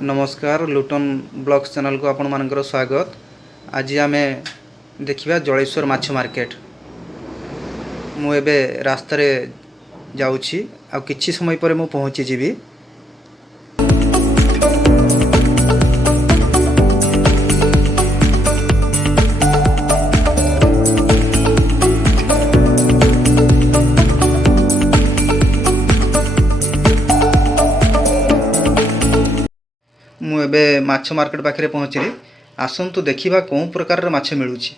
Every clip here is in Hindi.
नमस्कार लुटन ब्लॉग्स चैनल को आपण मानकर स्वागत। आज आम देखा जलेश्वर माछ मार्केट। मु एबे रास्ता रे जाउछि आ किछि समय पर मु पहुँची जीवी। मु एबे माछ मार्केट पाखे पहुँचली। आसंतु देखिबा कोन प्रकार माछ मिलुछि।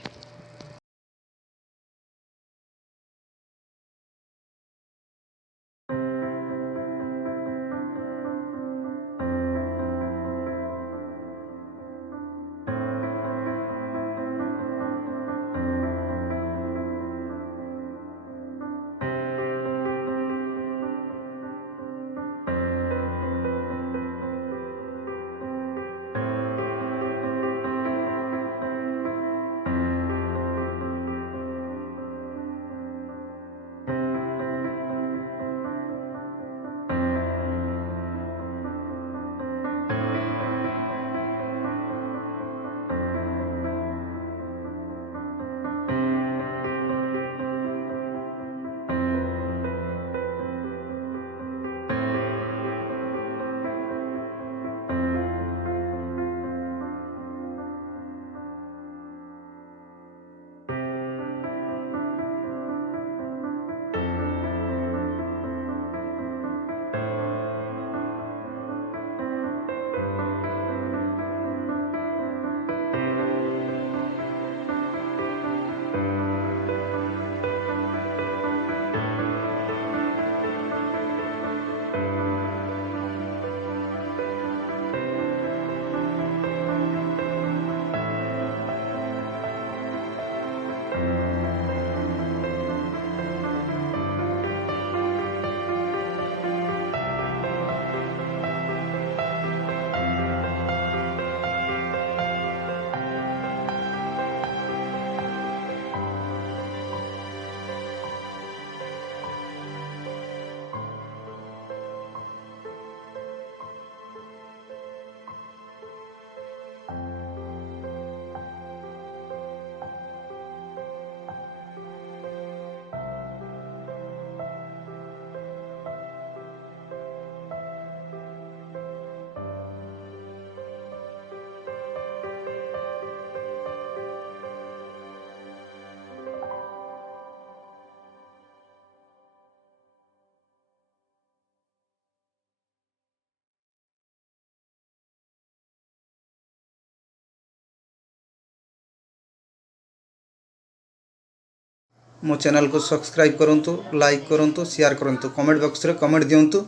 मो चैनल को सब्सक्राइब करंतु, लाइक करंतु, शेयर करंतु, कमेंट बॉक्स रे कमेंट दियंतु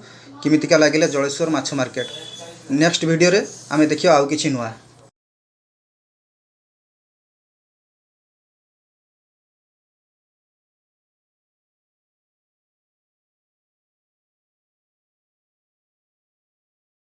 किमितिका लागिला जलेश्वर माछ मार्केट। नेक्स्ट वीडियो रे आमे देखियो आउ किछि नुआ।